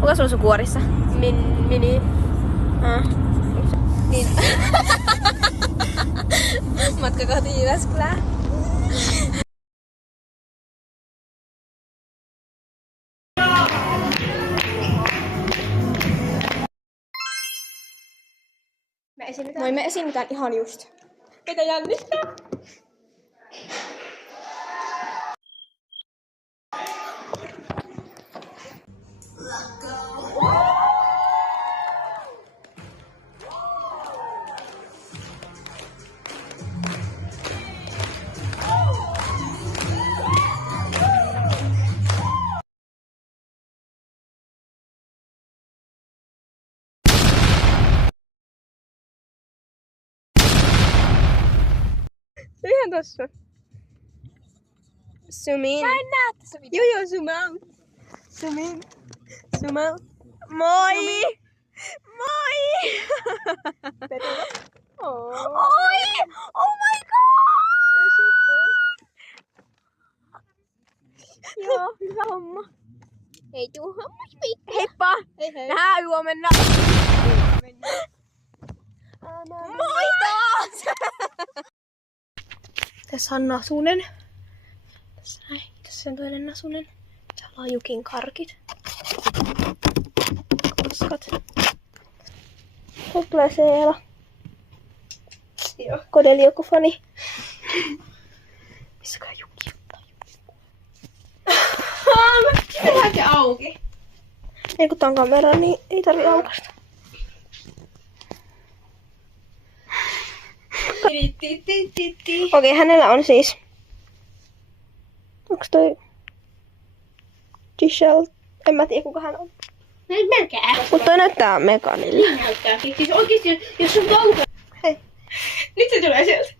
Kuka sulla on sun kuorissa? Mini. Niin. Matka kohti Jyväskylää. Moi, me esiinnytään ihan just. Mitä jännistää? Ihan tossa. Zoom in. Mä en näe tässä videossa. Joo, zoom out. Zoom in. Zoom out. Moi! Moi! Oi! Oh my god! Joo, hyvä homma. Ei tuu hommas pikku. Heippa! Hei hei. Nähdään huomenna. Moi taas! Tässä on nasunen. Tässä näin. Tässä on toinen nasunen. Täällä on Jukin karkit. Koskat. Tulee Seela. Joo. Kodeli joku fani. Missäkään Juki on? Miten lähtee auki? Ei kun tää on kamera, niin ei tarvi aukasta. Okei, hänellä on siis... Onks toi... Giselle? En mä tiedä kuka hän on. Melkein. Mut toi näyttää Meganille. Näyttääkin. Siis oikeesti, jos sun vauva... Hei. Nyt se tulee sieltä.